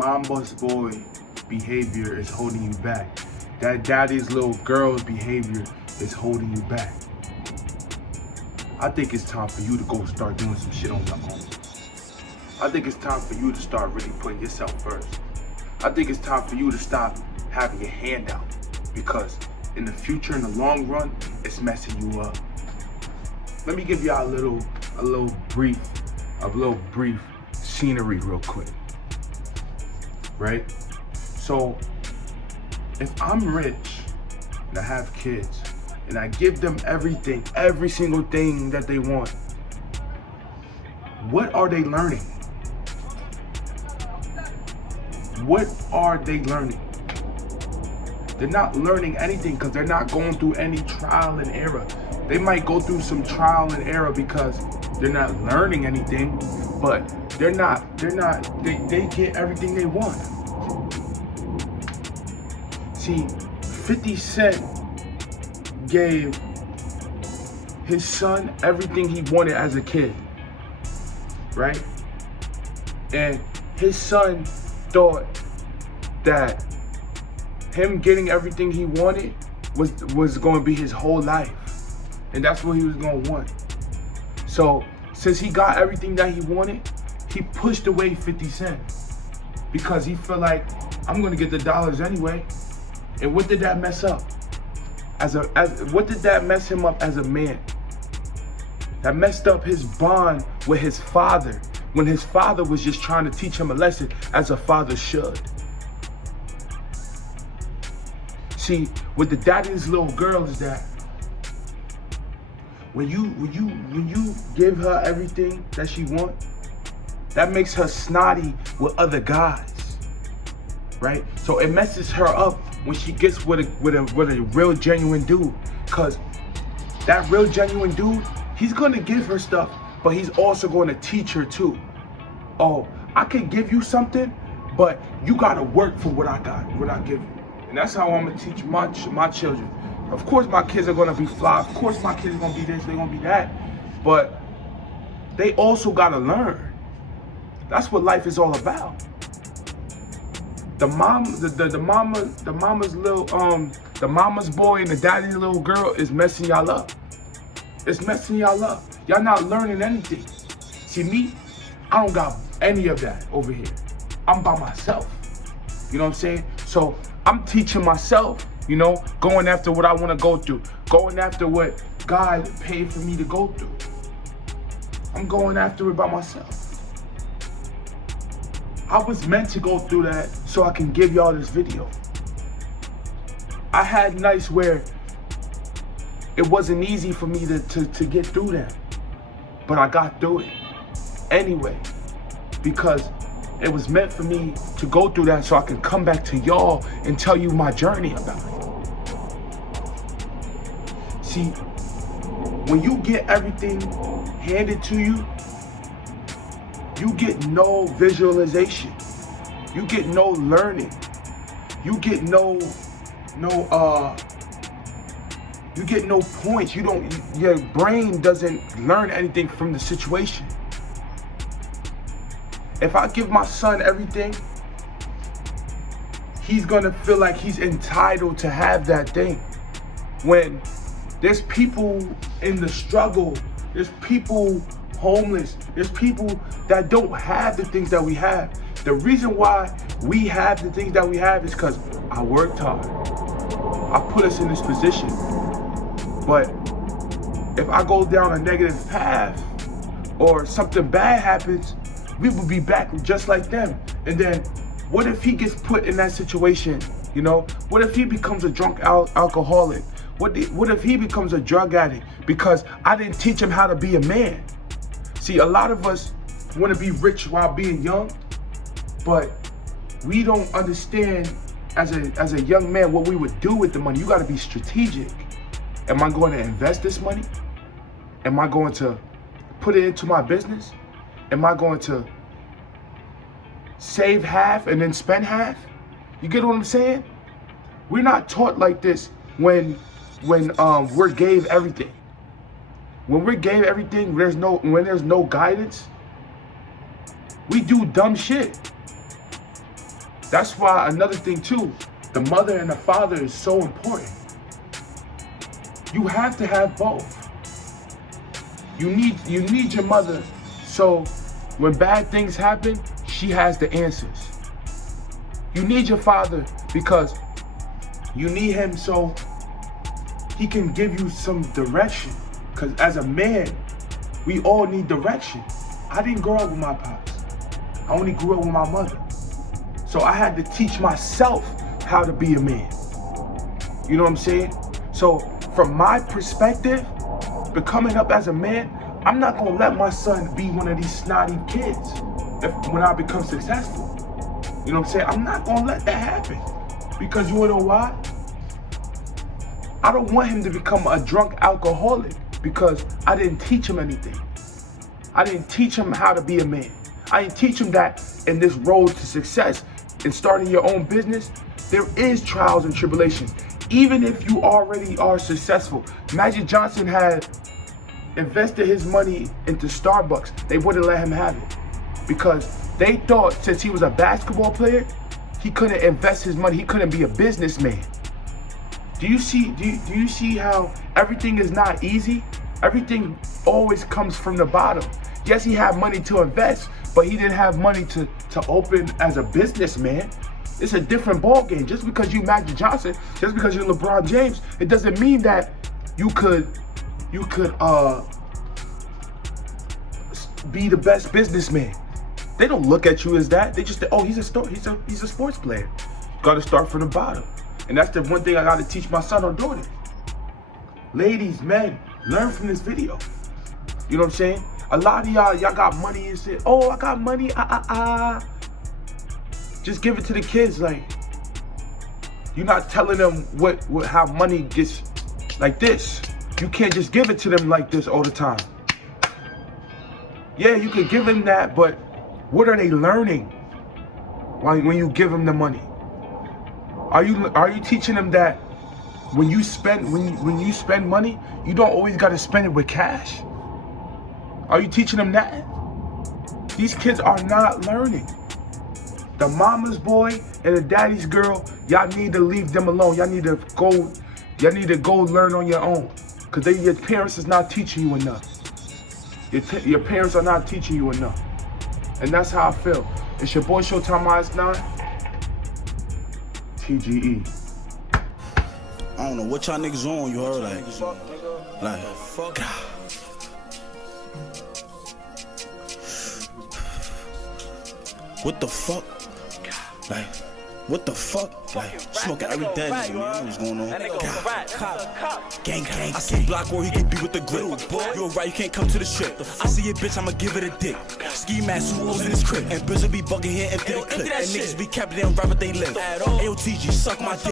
mama's boy behavior is holding you back. That daddy's little girl's behavior is holding you back. I think it's time for you to go start doing some shit on your own. I think it's time for you to start really putting yourself first. I think it's time for you to stop having your hand out, because in the future, in the long run, it's messing you up. Let me give y'all a little brief scenery real quick, right? So if I'm rich and I have kids and I give them everything, every single thing that they want, what are they learning? What are they learning? They're not learning anything, because they're not going through any trial and error. They might go through some trial and error because they're not learning anything, but they get everything they want. See, 50 Cent gave his son everything he wanted as a kid, right? And his son thought that him getting everything he wanted was going to be his whole life, and that's what he was going to want. So since he got everything that he wanted, he pushed away 50 Cent because he felt like, I'm going to get the dollars anyway. And what did that mess up? What did that mess him up as a man? That messed up his bond with his father, when his father was just trying to teach him a lesson, as a father should. See, with the daddy's little girl is that when you give her everything that she wants, that makes her snotty with other guys, right? So it messes her up when she gets with a real genuine dude, because that real genuine dude, he's gonna give her stuff, but he's also gonna teach her too. Oh, I can give you something, but you gotta work for what I give you. And that's how I'm gonna teach my children. Of course my kids are gonna be fly, of course my kids are gonna be this, they're gonna be that, but they also gotta learn. That's what life is all about. The mama's boy and the daddy's little girl is messing y'all up. It's messing y'all up. Y'all not learning anything. See me, I don't got any of that over here. I'm by myself. You know what I'm saying? So I'm teaching myself, you know, going after what I want to go through, going after what God paid for me to go through. I'm going after it by myself. I was meant to go through that so I can give y'all this video. I had nights where it wasn't easy for me to get through that, but I got through it anyway, because it was meant for me to go through that so I can come back to y'all and tell you my journey about it. See, when you get everything handed to you, you get no visualization. You get no learning. You get no points. Your brain doesn't learn anything from the situation. If I give my son everything, he's gonna feel like he's entitled to have that thing. When there's people in the struggle, there's people homeless, there's people that don't have the things that we have. The reason why we have the things that we have is because I worked hard. I put us in this position. But if I go down a negative path or something bad happens, we will be back just like them. And then what if he gets put in that situation? You know, what if he becomes a drunk alcoholic? What if he becomes a drug addict because I didn't teach him how to be a man? See, a lot of us want to be rich while being young, but we don't understand as a young man what we would do with the money. You got to be strategic. Am I going to invest this money? Am I going to put it into my business? Am I going to save half and then spend half? You get what I'm saying? We're not taught like this when we're gave everything. When we're gave everything, when there's no guidance, we do dumb shit. That's why another thing too, the mother and the father is so important. You have to have both. You need your mother, so when bad things happen, she has the answers. You need your father because you need him so he can give you some direction. Because as a man, we all need direction. I didn't grow up with my pops. I only grew up with my mother. So I had to teach myself how to be a man. You know what I'm saying? So from my perspective, becoming up as a man, I'm not gonna let my son be one of these snotty kids when I become successful. You know what I'm saying? I'm not gonna let that happen. Because you wanna know why? I don't want him to become a drunk alcoholic because I didn't teach him anything. I didn't teach him how to be a man. I didn't teach him that in this road to success, in starting your own business, there is trials and tribulations. Even if you already are successful. Magic Johnson had invested his money into Starbucks. They wouldn't let him have it because they thought since he was a basketball player, he couldn't invest his money. He couldn't be a businessman. Do you see how everything is not easy? Everything always comes from the bottom. Yes, he had money to invest, but he didn't have money to open as a businessman. It's a different ball game. Just because you Magic Johnson, just because you're LeBron James, it doesn't mean that you could be the best businessman. They don't look at you as that. They just say, oh, he's a sports player. You gotta start from the bottom. And that's the one thing I gotta teach my son or daughter. Ladies, men, learn from this video. You know what I'm saying? A lot of y'all got money and say, oh, I got money, Just give it to the kids. Like, you're not telling them how money gets like this. You can't just give it to them like this all the time. Yeah, you could give them that, but what are they learning when you give them the money? Are you teaching them that when you spend money, you don't always got to spend it with cash? Are you teaching them that? These kids are not learning. The mama's boy and the daddy's girl, y'all need to leave them alone. Y'all need to go learn on your own. Because your parents is not teaching you enough. Your parents are not teaching you enough. And that's how I feel. It's your boy Showtime IS9. TGE. I don't know what y'all niggas on, you heard? Like, fuck. What the fuck? Like, what the fuck? Like, smoking every day, man. What's going on? Gang. I see Block where he can be with the grip. You alright, you can't come to the strip. I see a bitch, I'ma give it a dick. Ski mask, who in his crib. And bitches be bugging here, empty the clip. And niggas be capping, they don't rap what they live. AOTG, suck my dick.